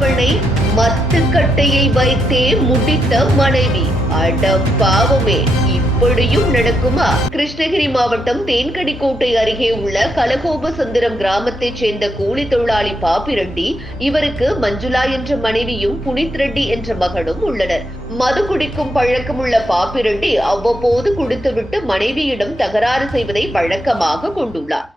கணவனை மத்துக்கட்டையை வைத்தே முடித்த மனைவி. அடப்பாவமே, இப்படியும் நடக்குமா? கிருஷ்ணகிரி மாவட்டம் தேன்கனிக்கோட்டை அருகே உள்ள கலகோபசுந்தரம் கிராமத்தைச் சேர்ந்த கூலி தொழிலாளி பாப்பிரெட்டி. இவருக்கு மஞ்சுளா என்ற மனைவியும் புனித் ரெட்டி என்ற மகனும் உள்ளனர். மது குடிக்கும் பழக்கம் உள்ள பாப்பிரெட்டி அவ்வப்போது குடித்துவிட்டு மனைவியிடம் தகராறு செய்வதை வழக்கமாக கொண்டுள்ளார்.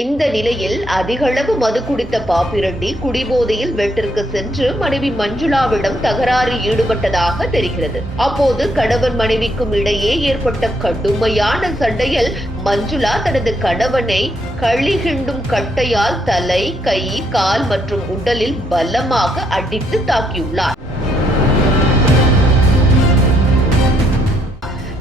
இந்த நிலையில் அதிகளவு மது குடித்த பாப்பிரெட்டி குடிபோதையில் வீட்டிற்கு சென்று மனைவி மஞ்சுளாவிடம் தகராறில் ஈடுபட்டதாக தெரிகிறது. அப்போது கணவன் மனைவிக்கும் இடையே ஏற்பட்ட கடுமையான சண்டையில் மஞ்சுளா தனது கணவனை களிகிண்டும் கட்டையால் தலை, கை, கால் மற்றும் உடலில் பலமாக அடித்து தாக்கியுள்ளார்.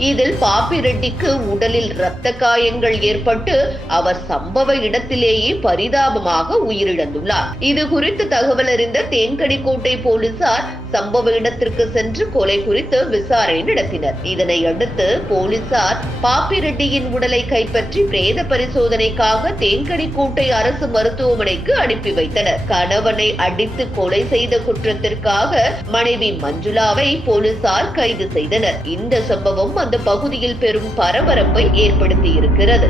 இதில் பாப்பிரெட்டிக்கு உடலில் இரத்த காயங்கள் ஏற்பட்டு அவர் சம்பவ இடத்திலேயே பரிதாபமாக உயிரிழந்துள்ளார். இது குறித்து தகவல் அறிந்த தேன்கனிக்கோட்டை போலீசார் சம்பவ இடத்திற்கு சென்று கொலை குறித்து விசாரணை நடத்தினர். இதனை அடுத்து போலீசார் பாப்பிரெட்டியின் உடலை கைப்பற்றி பிரேத பரிசோதனைக்காக தேன்கனிக்கோட்டை அரசு மருத்துவமனைக்கு அனுப்பி வைத்தனர். கணவனை அடித்து கொலை செய்த குற்றத்திற்காக மனைவி மஞ்சுளாவை போலீசார் கைது செய்தனர். இந்த சம்பவம் அந்த பகுதியில் பெரும் பரபரப்பை ஏற்படுத்தி இருக்கிறது.